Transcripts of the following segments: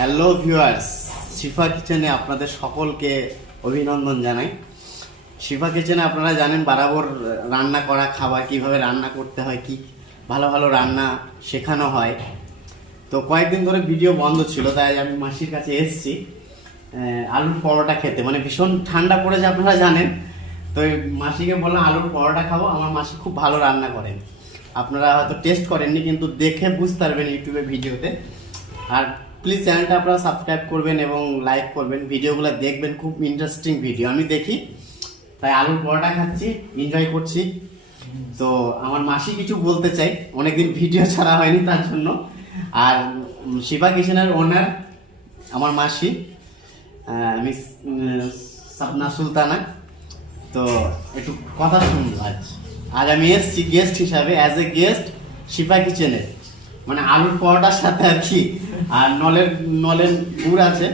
Hello viewers, শিফা কিচেনে আপনাদের সকলকে অভিনন্দন জানাই। শিফা কিচেনে আপনারা জানেন বরাবর রান্না করা খাবার কিভাবে রান্না করতে হয়, কি ভালো ভালো রান্না শেখানো হয়। তো কয়েকদিন ধরে ভিডিও বন্ধ ছিল, তাই আমি মাসির কাছে এসেছি আলুর পরোটা খেতে। মানে ভীষণ ঠান্ডা পড়েছে আপনারা জানেন, তো এই মাসিকে বললাম আলুর পরোটা খাবো। আমার মাসি খুব ভালো রান্না করেন, আপনারা হয়তো টেস্ট করেননি কিন্তু দেখে বুঝতে পারবেন ইউটিউবে ভিডিওতে। আর প্লিজ চ্যানেলটা আপনারা সাবস্ক্রাইব করবেন এবং লাইক করবেন, ভিডিওগুলো দেখবেন, খুব ইন্টারেস্টিং ভিডিও আমি দেখি, তাই আলুর পরোটা খাচ্ছি, এনজয় করছি। তো আমার মাসি কিছু বলতে চাই, অনেকদিন ভিডিও ছাড়া হয়নি তার জন্য। আর শিফা কিচেনের ওনার আমার মাসি মিস সাবনা সুলতানা। তো একটু কথা শুনবো। আজ আমি এসেছি গেস্ট হিসাবে, অ্যাজ এ গেস্ট শিফা কিচেনের, মানে আলুর পরোটার সাথে আর কি, আর নলের গুড় আছে।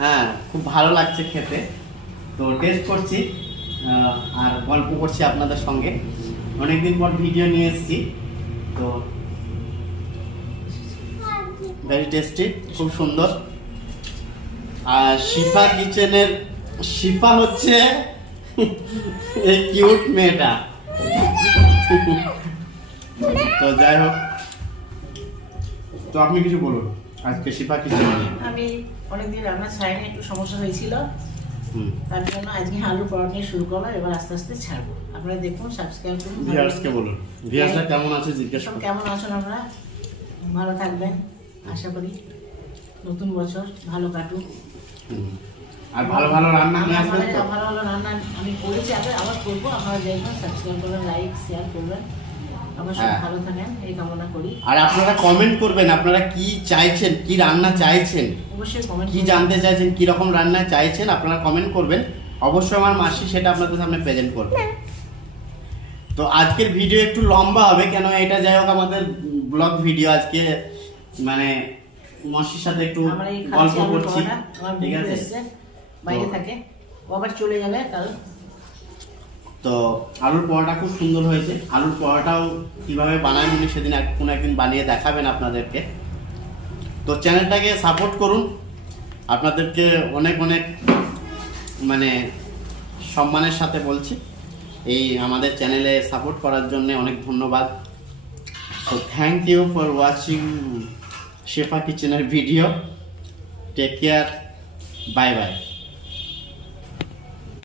হ্যাঁ, খুব ভালো লাগছে খেতে, তো টেস্ট করছি আর গল্প করছি আপনাদের সঙ্গে। অনেকদিন পর ভিডিও নিয়ে এসেছি, তো ভেরি টেস্টি, খুব সুন্দর। আর শিফা কিচেনের শিফা হচ্ছে এই কিউট মেয়েটা। তো যাই হোক, তো আপনি কিছু বলুন আজকে শিফা কিচেন নিয়ে। আমি অনেকদিন রান্না ছাড়িনি, একটু সমস্যা হয়েছিল, তার জন্য আজকে আলু পরোটা নিয়ে শুরু করলাম। এবার আস্তে আস্তে ছাড়বো, আপনারা দেখুন, সাবস্ক্রাইব করুন। ভিউয়ার্সকে বলুন, ভিউয়ার্সরা কেমন আছে জিজ্ঞেস সব করুন। কেমন আছেন আপনারা? ভালো থাকবেন আশা করি, নতুন বছর ভালো কাটুক। আর ভালো ভালো রান্না নিয়ে আসবেন তো। ভালো ভালো রান্না আমি করেছি, আবার করবো। আপনারা দেখবেন, সাবস্ক্রাইব করবেন, লাইক শেয়ার করবেন। অবশ্যই হ্যাঁ। ভালো থাকেন এই কামনা করি। আর আপনারা কমেন্ট করবেন, আপনারা কি চাইছেন, কি রান্না চাইছেন, অবশ্যই কমেন্ট কি জানতে চাইছেন, কি রকম রান্না চাইছেন, আপনারা কমেন্ট করবেন। অবশ্যই আমার মাসি সেটা আপনাদের সামনে প্রেজেন্ট করবে। তো আজকের ভিডিও একটু লম্বা হবে, কেন এটা যাই হোক আমাদের ব্লগ ভিডিও। আজকে মানে মাসির সাথে একটু আমার এই গল্প খাচ্ছি আলু করছি, পরোটা, আমার ঠিক বন্ধু আছে। এসছে, বাইরে থাকে, ও আবার চলে যাবে কাল। তো আলুর পরোটা খুব সুন্দর হয়েছে। আলুর পরোটাও কিভাবে বানায় উনি সেদিন কোনো একদিন বানিয়ে দেখাবেন আপনাদেরকে। তো চ্যানেলটাকে সাপোর্ট করুন, আপনাদেরকে অনেক অনেক মানে সম্মানের সাথে বলছি, এই আমাদের চ্যানেলে সাপোর্ট করার জন্য অনেক ধন্যবাদ। So thank you for watching Shifa কিচেনের ভিডিও। Take care, bye by.